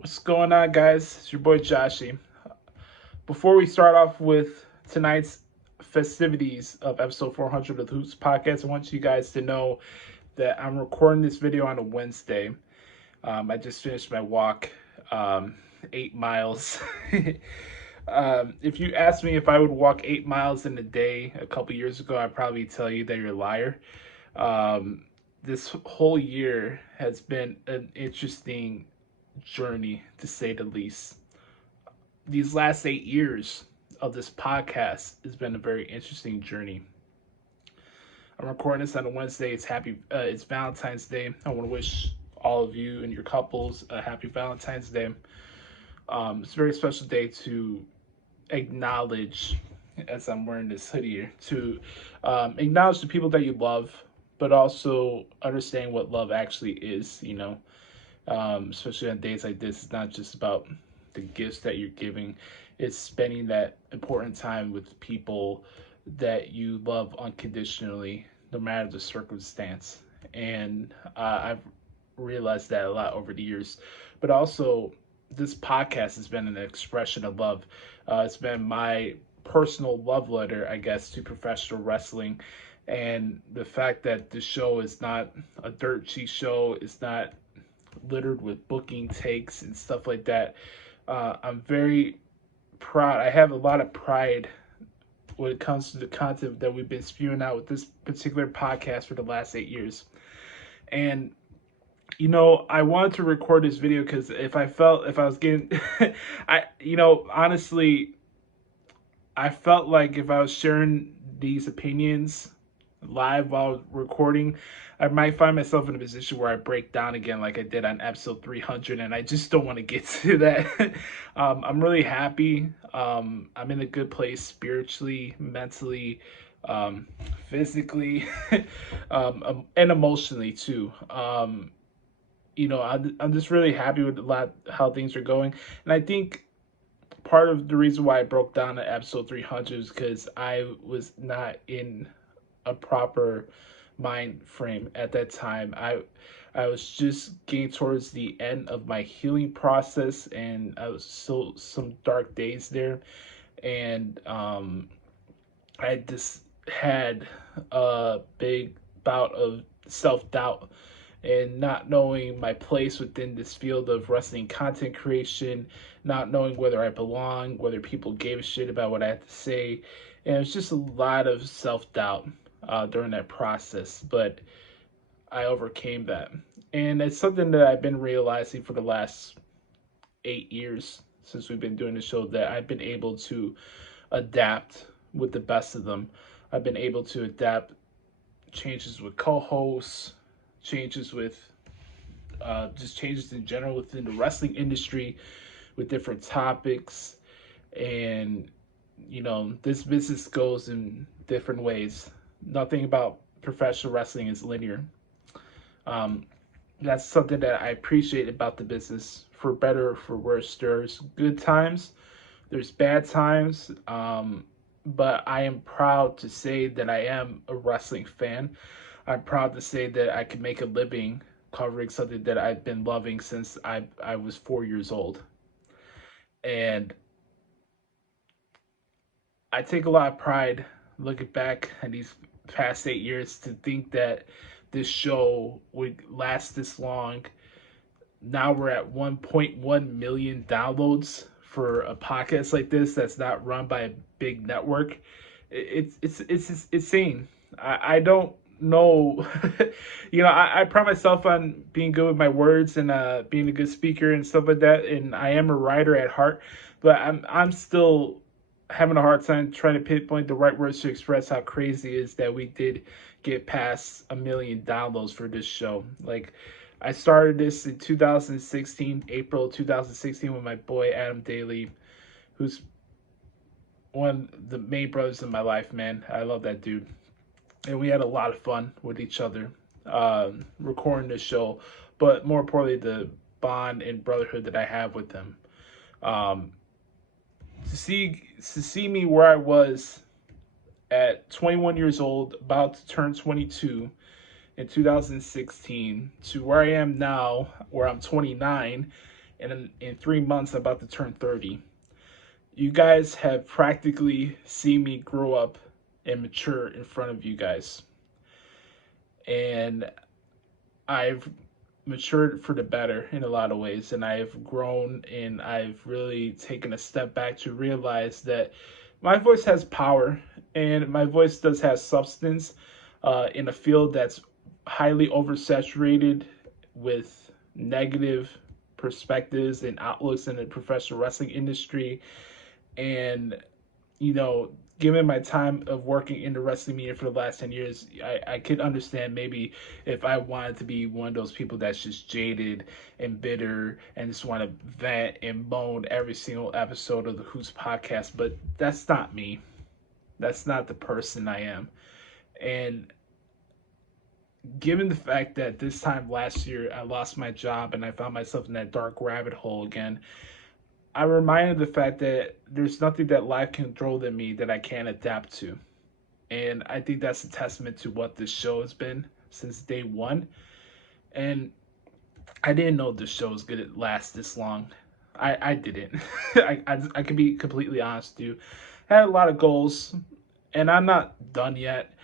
What's going on, guys? It's your boy Joshie. Before we start off with tonight's festivities of episode 400 of the Hoops podcast, I want you guys to know that I'm recording this video on a Wednesday. I just finished my walk, 8 miles. If you asked me if I would walk 8 miles in a day a couple years ago, I'd probably tell you that you're a liar. This whole year has been an interesting journey, to say the least. These last 8 years of this podcast has been a very interesting journey. I'm recording this on a Wednesday. It's Valentine's Day. I want to wish all of you and your couples a happy Valentine's Day. It's a very special day to acknowledge, as I'm wearing this hoodie here, to acknowledge the people that you love, but also understand what love actually is. Especially on days like this, it's not just about the gifts that you're giving. It's spending that important time with people that you love unconditionally, no matter the circumstance. And I've realized that a lot over the years. But also, this podcast has been an expression of love. It's been my personal love letter, I guess, to professional wrestling. And the fact that the show is not a dirt sheet show, it's not littered with booking takes and stuff like that. I'm very proud. I have a lot of pride when it comes to the content that we've been spewing out with this particular podcast for the last 8 years. And I wanted to record this video because if I was getting, honestly, I felt like if I was sharing these opinions live while recording, I might find myself in a position where I break down again like I did on episode 300, and I just don't want to get to that. I'm really happy. I'm in a good place spiritually, mentally, physically, and emotionally too. I'm just really happy with how things are going, and I think part of the reason why I broke down at episode 300 is because I was not in a proper mind frame at that time. I was just getting towards the end of my healing process, and I was still some dark days there, and I just had a big bout of self-doubt and not knowing my place within this field of wrestling content creation, not knowing whether I belong, whether people gave a shit about what I had to say. And it was just a lot of self-doubt during that process, but I overcame that. And it's something that I've been realizing for the last 8 years since we've been doing the show, that I've been able to adapt with the best of them. I've been able to adapt changes with co-hosts, changes with just changes in general within the wrestling industry with different topics. And this business goes in different ways. Nothing about professional wrestling is linear. That's something that I appreciate about the business. For better or for worse, there's good times, there's bad times, but I am proud to say that I am a wrestling fan. I'm proud to say that I can make a living covering something that I've been loving since I was 4 years old. And I take a lot of pride looking back at these past 8 years to think that this show would last this long. Now we're at 1.1 million downloads for a podcast like this that's not run by a big network. It's insane. I don't know. I pride myself on being good with my words and being a good speaker and stuff like that. And I am a writer at heart, but I'm still having a hard time trying to pinpoint the right words to express how crazy it is that we did get past 1 million downloads for this show. Like, I started this in 2016, April 2016, with my boy Adam Daly, who's one of the main brothers in my life, man. I love that dude. And we had a lot of fun with each other recording this show, but more importantly, the bond and brotherhood that I have with him. To see me where I was at 21 years old, about to turn 22 in 2016, to where I am now, where I'm 29, and in 3 months, I'm about to turn 30. You guys have practically seen me grow up and mature in front of you guys. And I've matured for the better in a lot of ways, and I've grown, and I've really taken a step back to realize that my voice has power, and my voice does have substance in a field that's highly oversaturated with negative perspectives and outlooks in the professional wrestling industry. And you know, given my time of working in the wrestling media for the last 10 years, I could understand maybe if I wanted to be one of those people that's just jaded and bitter and just want to vent and moan every single episode of the Who's podcast, but that's not me. That's not the person I am. And given the fact that this time last year I lost my job and I found myself in that dark rabbit hole again, I'm reminded of the fact that there's nothing that life can throw at me that I can't adapt to. And I think that's a testament to what this show has been since day one. And I didn't know this show was going to last this long. I didn't. I can be completely honest with you. I had a lot of goals, and I'm not done yet.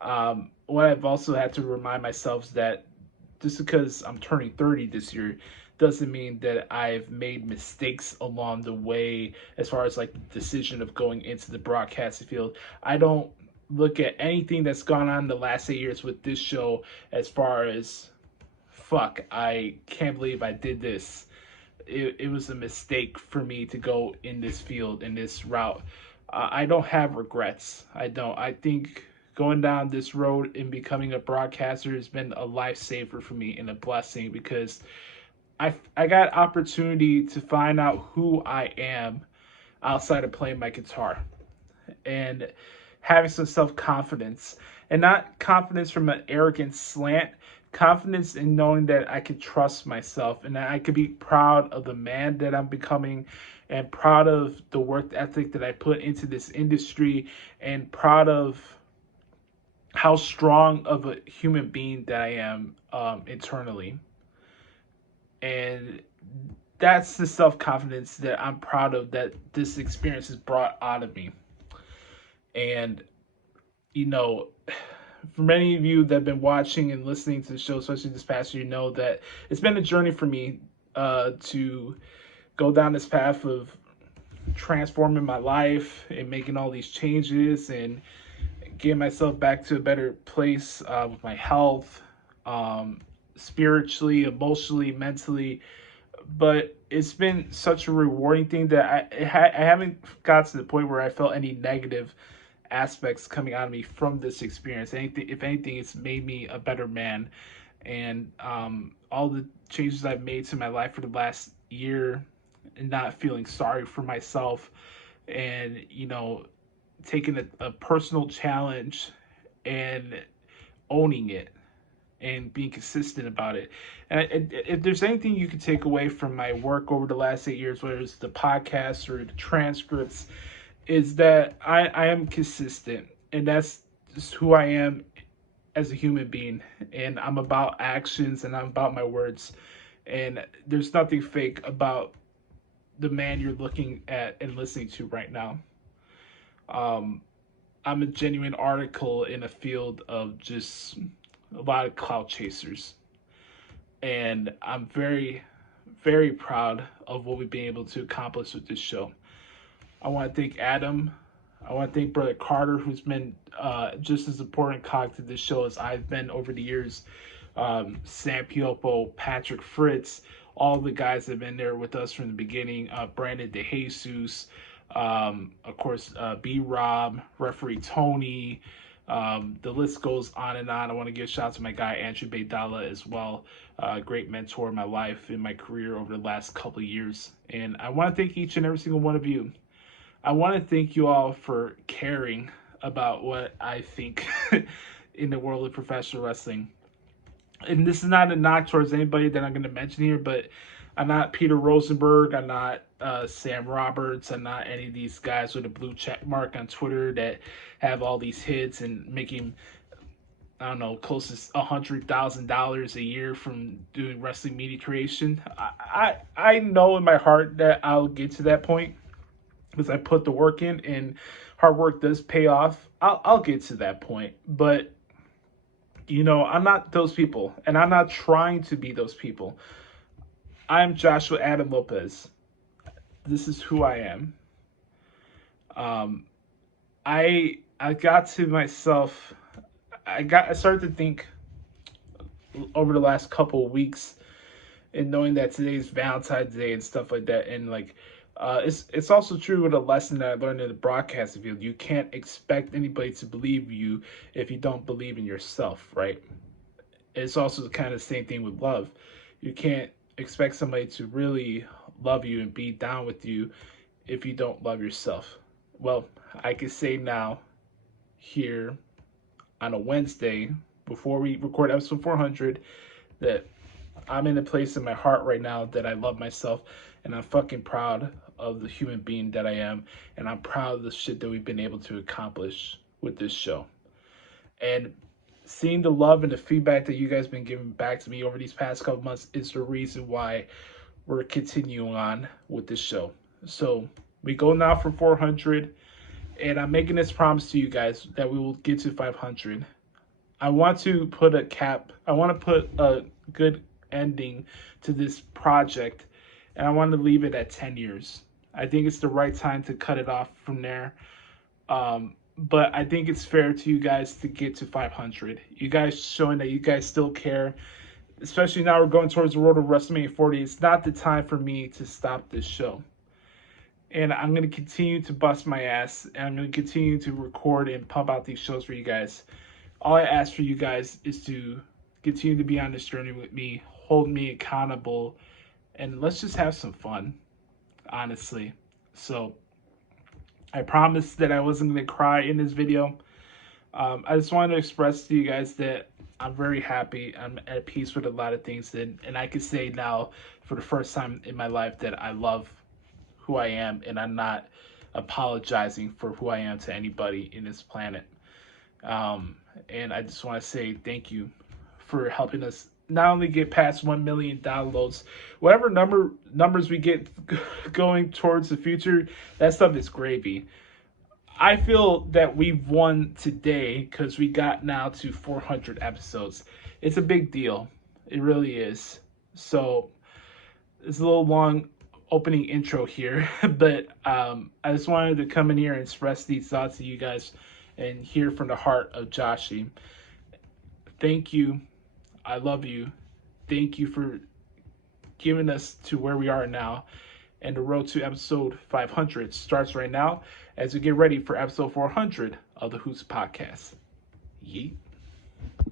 What I've also had to remind myself is that just because I'm turning 30 this year doesn't mean that I've made mistakes along the way as far as like the decision of going into the broadcasting field. I don't look at anything that's gone on in the last 8 years with this show as far as, fuck, I can't believe I did this. It was a mistake for me to go in this field, in this route. I don't have regrets. I don't. I think going down this road and becoming a broadcaster has been a lifesaver for me and a blessing, because I got opportunity to find out who I am outside of playing my guitar and having some self-confidence, and not confidence from an arrogant slant, confidence in knowing that I could trust myself and that I could be proud of the man that I'm becoming, and proud of the work ethic that I put into this industry, and proud of how strong of a human being that I am internally. And that's the self-confidence that I'm proud of that this experience has brought out of me. And, you know, for many of you that have been watching and listening to the show, especially this past year, you know that it's been a journey for me to go down this path of transforming my life and making all these changes and getting myself back to a better place with my health, spiritually, emotionally, mentally. But it's been such a rewarding thing that I haven't got to the point where I felt any negative aspects coming out of me from this experience. If anything, it's made me a better man. And all the changes I've made to my life for the last year, and not feeling sorry for myself, and taking a personal challenge and owning it and being consistent about it. And if there's anything you can take away from my work over the last 8 years, whether it's the podcast or the transcripts, is that I am consistent, and that's just who I am as a human being. And I'm about actions, and I'm about my words. And there's nothing fake about the man you're looking at and listening to right now. I'm a genuine article in a field of just a lot of clout chasers. And I'm very, very proud of what we've been able to accomplish with this show. I want to thank Adam. I want to thank Brother Carter, who's been just as important cog to this show as I've been over the years. Sam Piopo, Patrick Fritz, all the guys that have been there with us from the beginning. Brandon DeJesus, of course, B-Rob, referee Tony. The list goes on and on. I want to give a shout out to my guy, Andrew Baydala, as well. Great mentor in my life, in my career over the last couple of years. And I want to thank each and every single one of you. I want to thank you all for caring about what I think in the world of professional wrestling. And this is not a knock towards anybody that I'm going to mention here, but I'm not Peter Rosenberg. I'm not Sam Roberts. I'm not any of these guys with a blue check mark on Twitter that have all these hits and making I don't know, close to $100,000 a year from doing wrestling media creation. I know in my heart that I'll get to that point because I put the work in, and hard work does pay off. I'll get to that point, but I'm not those people, and I'm not trying to be those people. I'm Joshua Adam Lopez. This is who I am. Um, I got to myself. I started to think over the last couple of weeks, and knowing that today's Valentine's Day and stuff like that, and like, it's also true with a lesson that I learned in the broadcasting field. You can't expect anybody to believe you if you don't believe in yourself, right? It's also kind of the same thing with love. You can't expect somebody to really love you and be down with you if you don't love yourself. Well, I can say now, here on a Wednesday, before we record episode 400, that I'm in a place in my heart right now that I love myself, and I'm fucking proud of the human being that I am, and I'm proud of the shit that we've been able to accomplish with this show. And seeing the love and the feedback that you guys been giving back to me over these past couple months is the reason why we're continuing on with this show. So we go now for 400, and I'm making this promise to you guys that we will get to 500. I want to put a cap. I want to put a good ending to this project, and I want to leave it at 10 years. I think it's the right time to cut it off from there. But I think it's fair to you guys to get to 500. You guys showing that you guys still care, especially now we're going towards the road of WrestleMania 40. It's not the time for me to stop this show. And I'm going to continue to bust my ass, and I'm going to continue to record and pump out these shows for you guys. All I ask for you guys is to continue to be on this journey with me, hold me accountable, and let's just have some fun, honestly. So I promised that I wasn't going to cry in this video. I just wanted to express to you guys that I'm very happy. I'm at peace with a lot of things, and I can say now for the first time in my life that I love who I am, and I'm not apologizing for who I am to anybody in this planet. And I just want to say thank you for helping us not only get past 1 million downloads, whatever numbers we get going towards the future, that stuff is gravy. I feel that we've won today because we got now to 400 episodes. It's a big deal. It really is. So it's a little long opening intro here, but I just wanted to come in here and express these thoughts to you guys and hear from the heart of Joshie. Thank you. I love you. Thank you for giving us to where we are now. And the road to episode 500 starts right now as we get ready for episode 400 of the Hoots Podcast. Yeet.